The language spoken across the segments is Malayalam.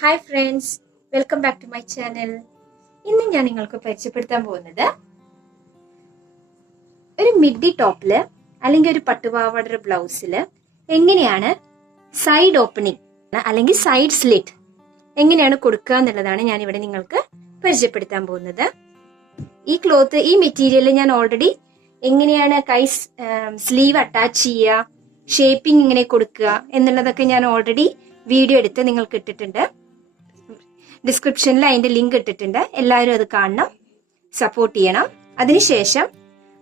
Hi friends, welcome back to my channel. ഇന്ന് ഞാൻ നിങ്ങൾക്ക് പരിചയപ്പെടുത്താൻ പോകുന്നത് ഒരു മിഡി ടോപ്പില് അല്ലെങ്കിൽ ഒരു പട്ടുപാവാട ബ്ലൗസില് എങ്ങനെയാണ് സൈഡ് ഓപ്പണിംഗ് അല്ലെങ്കിൽ സൈഡ് സ്ലിറ്റ് എങ്ങനെയാണ് കൊടുക്കുക എന്നുള്ളതാണ് ഞാൻ ഇവിടെ നിങ്ങൾക്ക് പരിചയപ്പെടുത്താൻ പോകുന്നത്. ഈ മെറ്റീരിയൽ ഞാൻ ഓൾറെഡി എങ്ങനെയാണ് സ്ലീവ് അറ്റാച്ച് ചെയ്യുക, ഷേപ്പിംഗ് ഇങ്ങനെ കൊടുക്കുക എന്നുള്ളതൊക്കെ ഞാൻ ഓൾറെഡി വീഡിയോ എടുത്ത് നിങ്ങൾക്ക് ഇട്ടിട്ടുണ്ട്. ഡിസ്ക്രിപ്ഷനിൽ അതിന്റെ ലിങ്ക് ഇട്ടിട്ടുണ്ട്. എല്ലാവരും അത് കാണണം, സപ്പോർട്ട് ചെയ്യണം. അതിനുശേഷം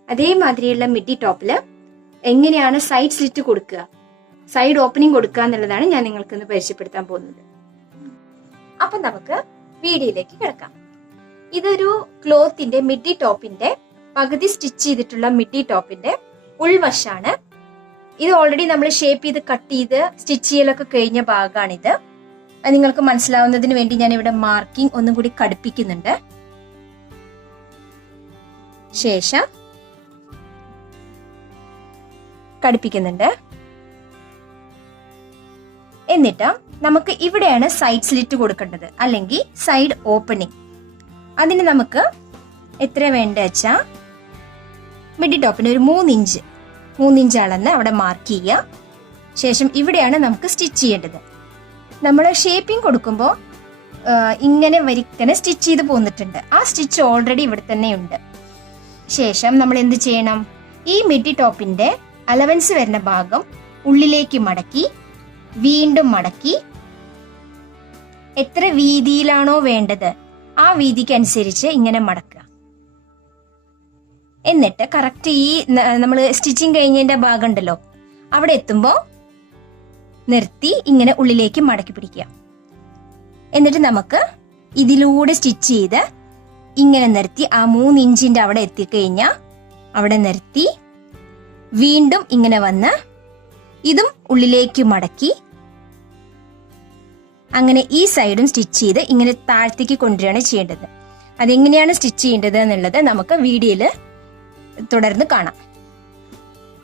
അതേമാതിരിയുള്ള മിഡി ടോപ്പില് എങ്ങനെയാണ് സൈഡ് സ്ലിറ്റ് കൊടുക്കുക, സൈഡ് ഓപ്പണിംഗ് കൊടുക്കുക എന്നുള്ളതാണ് ഞാൻ നിങ്ങൾക്ക് ഇന്ന് പരിചയപ്പെടുത്താൻ പോകുന്നത്. അപ്പൊ നമുക്ക് വീഡിയോയിലേക്ക് കിടക്കാം. ഇതൊരു ക്ലോത്തിന്റെ മിഡി ടോപ്പിന്റെ പകുതി സ്റ്റിച്ച് ചെയ്തിട്ടുള്ള മിഡി ടോപ്പിന്റെ ഉൾവശാണ്. ഇത് ഓൾറെഡി നമ്മൾ ഷേപ്പ് ചെയ്ത് കട്ട് ചെയ്ത് സ്റ്റിച്ച് ചെയ്യലൊക്കെ കഴിഞ്ഞ ഭാഗമാണിത്. നിങ്ങൾക്ക് മനസ്സിലാവുന്നതിന് വേണ്ടി ഞാൻ ഇവിടെ മാർക്കിംഗ് ഒന്നും കൂടി കടുപ്പിക്കുന്നുണ്ട്. ശേഷം എന്നിട്ട് നമുക്ക് ഇവിടെയാണ് സൈഡ് സ്ലിറ്റ് കൊടുക്കേണ്ടത് അല്ലെങ്കിൽ സൈഡ് ഓപ്പണിംഗ്. അതിന് നമുക്ക് എത്ര വേണ്ട വെച്ചാ മിഡി ടോപ്പിന് ഒരു 3 ഇഞ്ച് അളന്ന് അവിടെ മാർക്ക് ചെയ്യുക. ശേഷം ഇവിടെയാണ് നമുക്ക് സ്റ്റിച്ച് ചെയ്യേണ്ടത്. നമ്മൾ ഷേപ്പിംഗ് കൊടുക്കുമ്പോൾ ഇങ്ങനെ വരിക്കനെ സ്റ്റിച്ച് ചെയ്ത് പോന്നിട്ടുണ്ട്. ആ സ്റ്റിച്ച് ഓൾറെഡി ഇവിടെ തന്നെ ഉണ്ട്. ശേഷം നമ്മൾ എന്ത് ചെയ്യണം, ഈ മിഡി ടോപ്പിന്റെ അലവൻസ് വരുന്ന ഭാഗം ഉള്ളിലേക്ക് മടക്കി വീണ്ടും മടക്കി എത്ര വീതിയിലാണോ വേണ്ടത് ആ വീതിക്ക് അനുസരിച്ച് ഇങ്ങനെ മടക്കുക. എന്നിട്ട് കറക്റ്റ് ഈ നമ്മൾ സ്റ്റിച്ചിങ് കഴിഞ്ഞതിന്റെ ഭാഗം ഉണ്ടല്ലോ, അവിടെ എത്തുമ്പോ നിർത്തി ഇങ്ങനെ ഉള്ളിലേക്ക് മടക്കി പിടിക്കുക. എന്നിട്ട് നമുക്ക് ഇതിലൂടെ സ്റ്റിച്ച് ചെയ്ത് ഇങ്ങനെ നിർത്തി ആ 3 ഇഞ്ചിന്റെ അവിടെ എത്തിക്കഴിഞ്ഞാൽ അവിടെ നിർത്തി വീണ്ടും ഇങ്ങനെ വന്ന് ഇതും ഉള്ളിലേക്ക് മടക്കി അങ്ങനെ ഈ സൈഡും സ്റ്റിച്ച് ചെയ്ത് ഇങ്ങനെ താഴത്തേക്ക് കൊണ്ടുവരികയാണ് ചെയ്യേണ്ടത്. അതെങ്ങനെയാണ് സ്റ്റിച്ച് ചെയ്യേണ്ടത് എന്നുള്ളത് നമുക്ക് വീഡിയോയില് തുടർന്ന് കാണാം.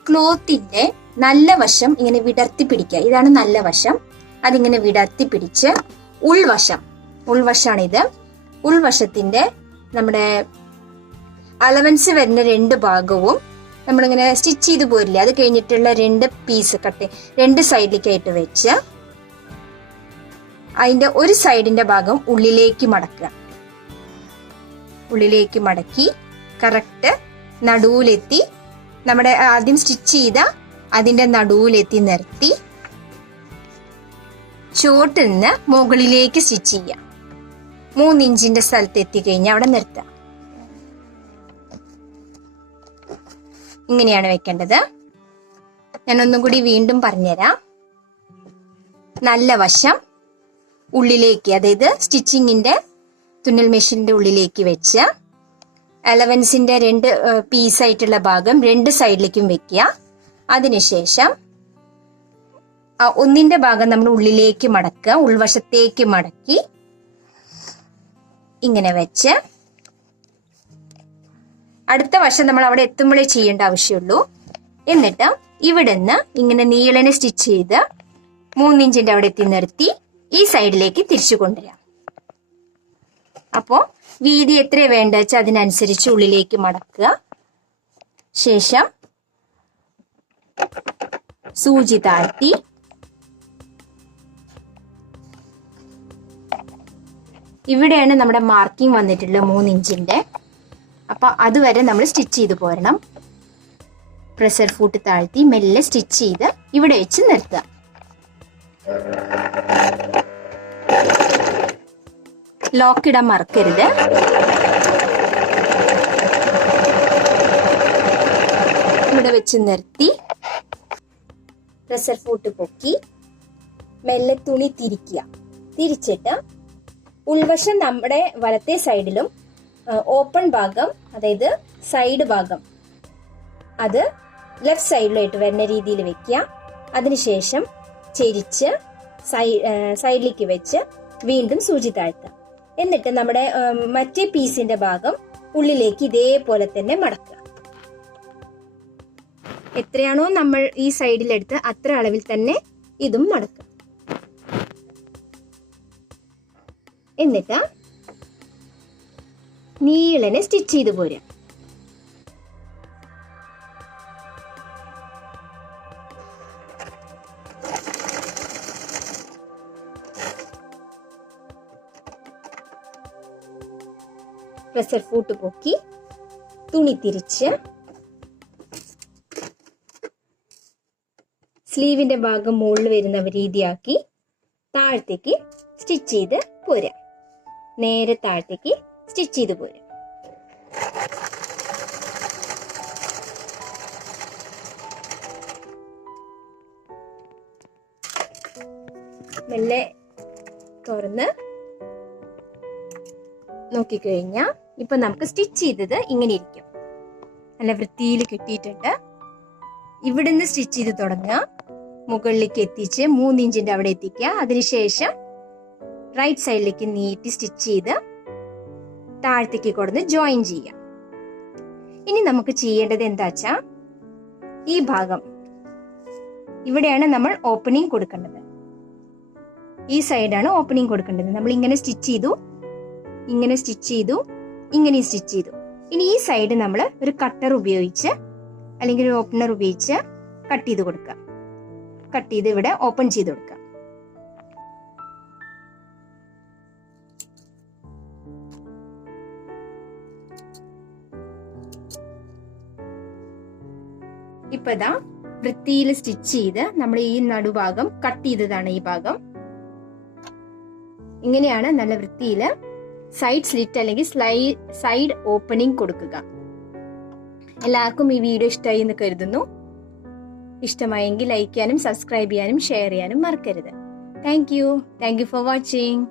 ക്ലോത്തിന്റെ നല്ല വശം ഇങ്ങനെ വിടർത്തി പിടിക്കുക. ഇതാണ് നല്ല വശം. അതിങ്ങനെ വിടർത്തി പിടിച്ച് ഉൾവശാണിത്. ഉൾവശത്തിന്റെ നമ്മുടെ അലവൻസ് വരുന്ന 2 ഭാഗവും നമ്മളിങ്ങനെ സ്റ്റിച്ച് ചെയ്ത് പോരില്ലേ, അത് കഴിഞ്ഞിട്ടുള്ള 2 പീസ് കട്ട് 2 സൈഡിലേക്കായിട്ട് വെച്ച് അതിന്റെ ഒരു സൈഡിന്റെ ഭാഗം ഉള്ളിലേക്ക് മടക്കി കറക്റ്റ് നടുവിലെത്തി നമ്മുടെ ആദ്യം സ്റ്റിച്ച് ചെയ്ത അതിന്റെ നടുവിലെത്തി നിർത്തി ചോട്ടിൽ നിന്ന് മുകളിലേക്ക് സ്റ്റിച്ച് ചെയ്യാം. 3 ഇഞ്ചിന്റെ സ്ഥലത്ത് എത്തിക്കഴിഞ്ഞാൽ അവിടെ നിർത്താം. ഇങ്ങനെയാണ് വെക്കേണ്ടത്. ഞാൻ ഒന്നും കൂടി വീണ്ടും പറഞ്ഞുതരാം. നല്ല വശം ഉള്ളിലേക്ക്, അതായത് സ്റ്റിച്ചിങ്ങിന്റെ തുന്നൽ മെഷീന്റെ ഉള്ളിലേക്ക് വെച്ച് അലവൻസിന്റെ 2 പീസായിട്ടുള്ള ഭാഗം 2 സൈഡിലേക്കും വെക്കുക. അതിനുശേഷം ഒന്നിന്റെ ഭാഗം നമ്മൾ ഉള്ളിലേക്ക് മടക്കുക, ഉൾവശത്തേക്ക് മടക്കി ഇങ്ങനെ വെച്ച് അടുത്ത വശം നമ്മൾ അവിടെ എത്തുമ്പോഴേ ചെയ്യേണ്ട ആവശ്യമുള്ളൂ. എന്നിട്ട് ഇവിടുന്ന് ഇങ്ങനെ നീളനെ സ്റ്റിച്ച് ചെയ്ത് 3 ഇഞ്ചിന്റെ അവിടെ എത്തി നിർത്തി ഈ സൈഡിലേക്ക് തിരിച്ചു കൊണ്ടുവരാം. അപ്പോ വീതി എത്ര വേണ്ട വെച്ചാൽ അതിനനുസരിച്ച് ഉള്ളിലേക്ക് മടക്കുക. ശേഷം സൂചി താഴ്ത്തി ഇവിടെയാണ് നമ്മുടെ മാർക്കിംഗ് വന്നിട്ടുള്ളത് 3 ഇഞ്ചിന്റെ. അപ്പൊ അതുവരെ നമ്മൾ സ്റ്റിച്ച് ചെയ്ത് പോരണം. പ്രഷർ ഫൂട്ട് താഴ്ത്തി മെല്ലെ സ്റ്റിച്ച് ചെയ്ത് ഇവിടെ വെച്ച് നിർത്തുക. ലോക്ക് ഇടാൻ മറക്കരുത്. ഇവിടെ വെച്ച് നിർത്തി പ്രഷർ ഫൂട്ട് പൊക്കി മെല്ലെ തുണി തിരിച്ചിട്ട് ഉൾവശം നമ്മുടെ വലത്തെ സൈഡിലും ഓപ്പൺ ഭാഗം, അതായത് സൈഡ് ഭാഗം, അത് ലെഫ്റ്റ് സൈഡിലായിട്ട് വരുന്ന രീതിയിൽ വെക്കുക. അതിനുശേഷം ചെരിച്ച് സൈഡിലേക്ക് വെച്ച് വീണ്ടും സൂചി താഴ്ത്തുക. എന്നിട്ട് നമ്മുടെ മറ്റേ പീസിന്റെ ഭാഗം ഉള്ളിലേക്ക് ഇതേപോലെ തന്നെ മടക്കുക. എത്രയാണോ നമ്മൾ ഈ സൈഡിലെടുത്ത് അത്ര അളവിൽ തന്നെ ഇതും മടക്കുക. എന്നിട്ട് നീളനെ സ്റ്റിച്ച് ചെയ്ത് പോരാ. പ്രഷർ ഫൂട്ട് പൊക്കി തുണി തിരിച്ച് സ്ലീവിന്റെ ഭാഗം മുകളിൽ വരുന്ന രീതിയാക്കി താഴത്തേക്ക് സ്റ്റിച്ച് ചെയ്ത് പോരാ. നേരെ താഴത്തേക്ക് സ്റ്റിച്ച് ചെയ്ത് പോരാ. മെല്ലെ തുറന്ന് നോക്കിക്കഴിഞ്ഞാൽ ഇപ്പൊ നമുക്ക് സ്റ്റിച്ച് ചെയ്തത് ഇങ്ങനെ ഇരിക്കും. നല്ല വൃത്തിയിൽ കിട്ടിയിട്ടുണ്ട്. ഇവിടുന്ന് സ്റ്റിച്ച് ചെയ്ത് തുടങ്ങുക, മുകളിലേക്ക് എത്തിച്ച് 3 ഇഞ്ചിന്റെ അവിടെ എത്തിക്കുക. അതിനുശേഷം റൈറ്റ് സൈഡിലേക്ക് നീട്ടി സ്റ്റിച്ച് ചെയ്ത് താഴത്തേക്ക് കൊടുന്ന് ജോയിൻ ചെയ്യാം. ഇനി നമുക്ക് ചെയ്യേണ്ടത് എന്താ വെച്ചാ, ഈ ഭാഗം ഇവിടെയാണ് നമ്മൾ ഓപ്പണിംഗ് കൊടുക്കേണ്ടത്. ഈ സൈഡാണ് ഓപ്പണിംഗ് കൊടുക്കേണ്ടത്. നമ്മൾ ഇങ്ങനെ സ്റ്റിച്ച് ചെയ്തു, ഇങ്ങനെ സ്റ്റിച്ച് ചെയ്തു, ഇങ്ങനെ സ്റ്റിച്ച് ചെയ്തു. ഇനി ഈ സൈഡ് നമ്മൾ ഒരു കട്ടർ ഉപയോഗിച്ച് അല്ലെങ്കിൽ ഒരു ഓപ്പണർ ഉപയോഗിച്ച് കട്ട് ചെയ്ത് കൊടുക്കുക. കട്ട് ചെയ്ത് ഇവിടെ ഓപ്പൺ ചെയ്ത് കൊടുക്കുക. ഇപ്പൊ ഇതാ വൃത്തിയിൽ സ്റ്റിച്ച് ചെയ്ത് നമ്മൾ ഈ നടുഭാഗം കട്ട് ചെയ്തതാണ്. ഈ ഭാഗം ഇങ്ങനെയാണ് നല്ല വൃത്തിയില് സൈഡ് സ്ലിറ്റ് അല്ലെങ്കിൽ സൈഡ് ഓപ്പണിംഗ് കൊടുക്കുക. എല്ലാവർക്കും ഈ വീഡിയോ ഇഷ്ടമായി എന്ന് കരുതുന്നു. ഇഷ്ടമായെങ്കിൽ ലൈക്ക് ചെയ്യാനും സബ്സ്ക്രൈബ് ചെയ്യാനും ഷെയർ ചെയ്യാനും മറക്കരുത്. Thank you for watching.